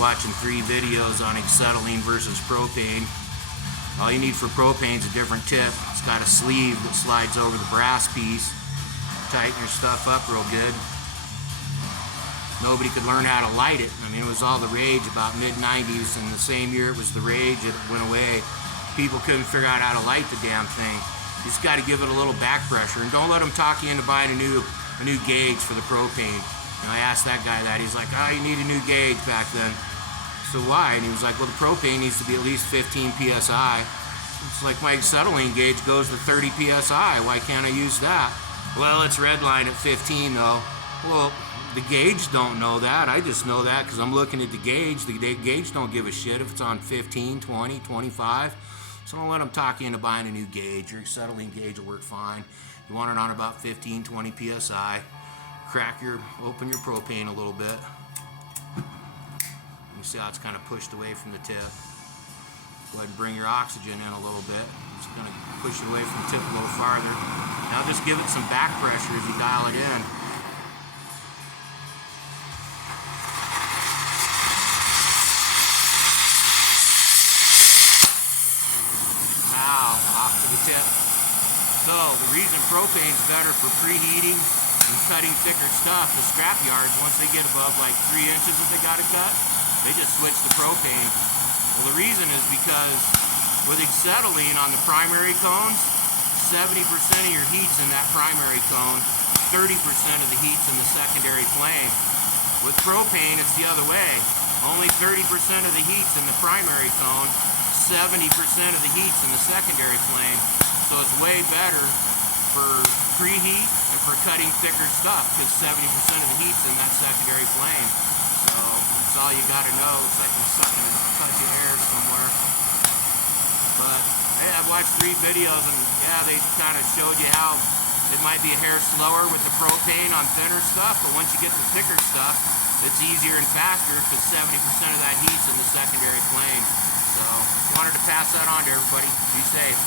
watching 3 videos on acetylene versus propane. All you need for propane is a different tip. It's got a sleeve that slides over the brass piece. Tighten your stuff up real good. Nobody could learn how to light it. I mean, it was all the rage about mid-90s, and the same year it was the rage, it went away. People couldn't figure out how to light the damn thing. You just got to give it a little back pressure, and don't let them talk you into buying a new gauge for the propane. And I asked that guy that. He's like, oh, you need a new gauge back then. So why? And he was like, well, the propane needs to be at least 15 psi. It's like, my acetylene gauge goes to 30 psi. Why can't I use that? Well, it's redline at 15 though. Well, the gauge don't know that. I just know that because I'm looking at the gauge. The gauge don't give a shit if it's on 15, 20, 25. So don't let them talk you into buying a new gauge. Your acetylene gauge will work fine. You want it on about 15, 20 psi. Open your propane a little bit. You see how it's kind of pushed away from the tip. Go ahead and bring your oxygen in a little bit. Just going to push it away from the tip a little farther. Now just give it some back pressure as you dial it in. Off to the tip. So the reason propane's better for preheating and cutting thicker stuff, the scrap yards, once they get above like 3 inches that they gotta cut, they just switch to propane. Well, the reason is because with acetylene on the primary cones, 70% of your heat's in that primary cone, 30% of the heat's in the secondary flame. With propane, it's the other way. Only 30% of the heat's in the primary cone, 70% of the heat's in the secondary flame. So it's way better for preheat and for cutting thicker stuff because 70% of the heat's in that secondary flame. So that's all you got to know. It's like you're sucking a bunch of air somewhere. But hey, I've watched 3 videos and yeah, they kind of showed you how it might be a hair slower with the propane on thinner stuff, but once you get the thicker stuff, it's easier and faster because 70% of that heat's in the secondary flame. So just wanted to pass that on to everybody. Be safe.